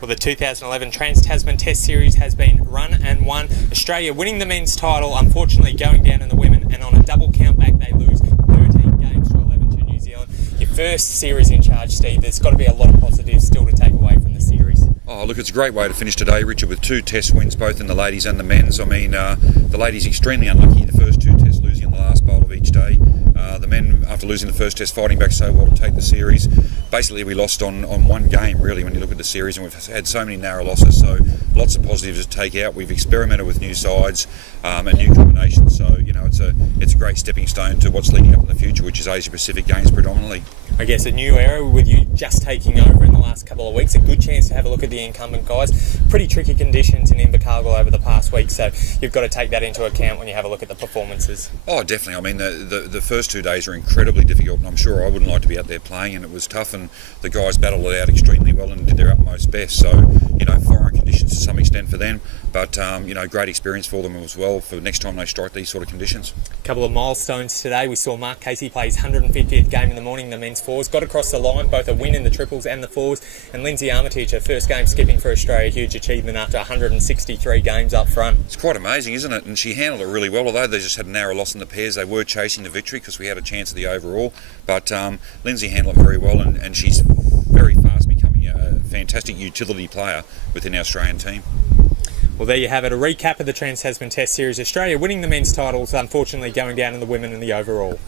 Well, the 2011 Trans Tasman Test Series has been run and won. Australia winning the men's title, unfortunately going down in the women, and on a double count back they lose 13 games to 11 to New Zealand. Your first series in charge, Steve, there's got to be a lot of positives still to take away from the series. Oh, look, it's a great way to finish today, Richard, with 2 test wins, both in the ladies and the men's. I mean, the ladies extremely unlucky, the first 2 tests losing in the last bowl of each day. The men, after losing the first test, fighting back so well to take the series. Basically, we lost on one game, really, when you look at the series, and we've had so many narrow losses, so lots of positives to take out. We've experimented with new sides and new combinations, so, you know, it's a great stepping stone to what's leading up in the future, which is Asia-Pacific Games predominantly. I guess a new era with you just taking over in the last couple of weeks. A good chance to have a look at the incumbent guys. Pretty tricky conditions in Invercargill over the past week, so you've got to take that into account when you have a look at the performances. Oh, definitely. I mean, the first 2 days are incredibly difficult, and I'm sure I wouldn't like to be out there playing, and it was tough, and the guys battled it out extremely well and did their utmost best. So, you know, foreign conditions to some extent for them, but, you know, great experience for them as well for next time they strike these sort of conditions. A couple of milestones today. We saw Mark Casey play his 150th game in the morning, the men's fours, got across the line, both a win in the triples and the fours, and Lindsay Armitage, her first game skipping for Australia, huge achievement after 163 games up front. It's quite amazing, isn't it? And she handled it really well, although they just had a narrow loss in the pairs. They were chasing the victory because we had a chance of the overall, but Lindsay handled it very well, and she's very fast becoming a fantastic utility player within our Australian team. Well, there you have it, a recap of the Trans Tasman Test Series. Australia winning the men's titles, unfortunately going down in the women in the overall.